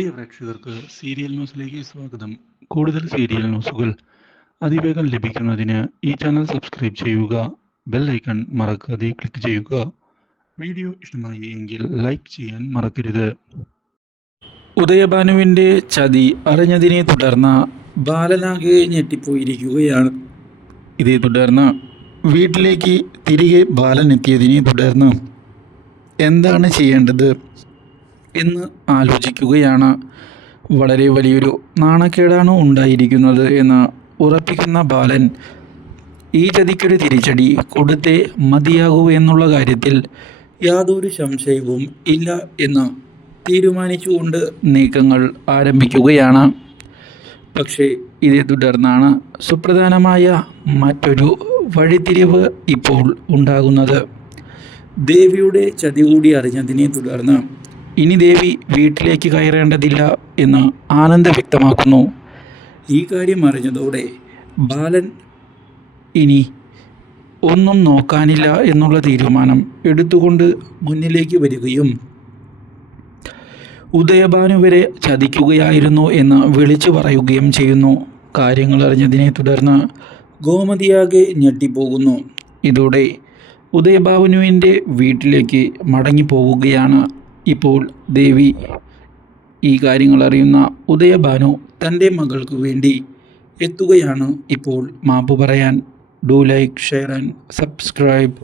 പ്രിയ പ്രേക്ഷകർക്ക് സീരിയൽ ന്യൂസിലേക്ക് സ്വാഗതം. കൂടുതൽ സീരിയൽ ന്യൂസുകൾ അതിവേഗം ലഭിക്കുന്നതിന് ഈ ചാനൽ സബ്സ്ക്രൈബ് ചെയ്യുക ബെൽ ഐക്കൺ മറക്കാതെ ക്ലിക്ക് ചെയ്യുക. വീഡിയോ ഇഷ്ടമായി എങ്കിൽ ലൈക്ക് ചെയ്യാൻ മറക്കരുത്. ഉദയഭാനുവിന്റെ ചതി അറിഞ്ഞതിനെ തുടർന്ന് ബാലനാകെ ഞെട്ടിപ്പോയിരിക്കുകയാണ്. ഇതേ തുടർന്ന് വീട്ടിലേക്ക് തിരികെ ബാലൻ എത്തിയതിനെ തുടർന്ന് എന്താണ് ചെയ്യേണ്ടത്? എന്ന് ആലോചിക്കുകയാണ്. വളരെ വലിയൊരു നാണക്കേടാണ് ഉണ്ടായിരിക്കുന്നത് എന്ന് ഉറപ്പിക്കുന്ന ബാലൻ ഈ ചതിക്കൊരു തിരിച്ചടി കൊടുത്തേ മതിയാകൂ എന്നുള്ള കാര്യത്തിൽ യാതൊരു സംശയവും ഇല്ല എന്ന് തീരുമാനിച്ചുകൊണ്ട് നീക്കങ്ങൾ ആരംഭിക്കുകയാണ്. പക്ഷേ ഇതേ തുടർന്നാണ് സുപ്രധാനമായ മറ്റൊരു വഴിത്തിരിവ് ഇപ്പോൾ ഉണ്ടാകുന്നത്. ദേവിയുടെ ചതി കൂടി അറിഞ്ഞതിനെ തുടർന്ന് ഇനി ദേവി വീട്ടിലേക്ക് കയറേണ്ടതില്ല എന്ന് ആനന്ദ വ്യക്തമാക്കുന്നു. ഈ കാര്യം അറിഞ്ഞതോടെ ബാലൻ ഇനി ഒന്നും നോക്കാനില്ല എന്നുള്ള തീരുമാനം എടുത്തുകൊണ്ട് മുന്നിലേക്ക് വരികയും ഉദയഭാനു വരെ ചതിക്കുകയായിരുന്നു എന്ന് വിളിച്ചു പറയുകയും ചെയ്യുന്നു. കാര്യങ്ങൾ അറിഞ്ഞതിനെ തുടർന്ന് ഗോമതിയാകെ ഞെട്ടിപ്പോകുന്നു. ഇതോടെ ഉദയഭാനുവിന്റെ വീട്ടിലേക്ക് മടങ്ങിപ്പോവുകയാണ് ഇപ്പോൾ ദേവി ഈ കാര്യങ്ങൾ അറിയുന്ന ഉദയഭാനു തന്റെ മകൾക്ക് വേണ്ടി എത്തുകയാണ് ഇപ്പോൾ മാപ്പ് പറയാൻ. Do like share and subscribe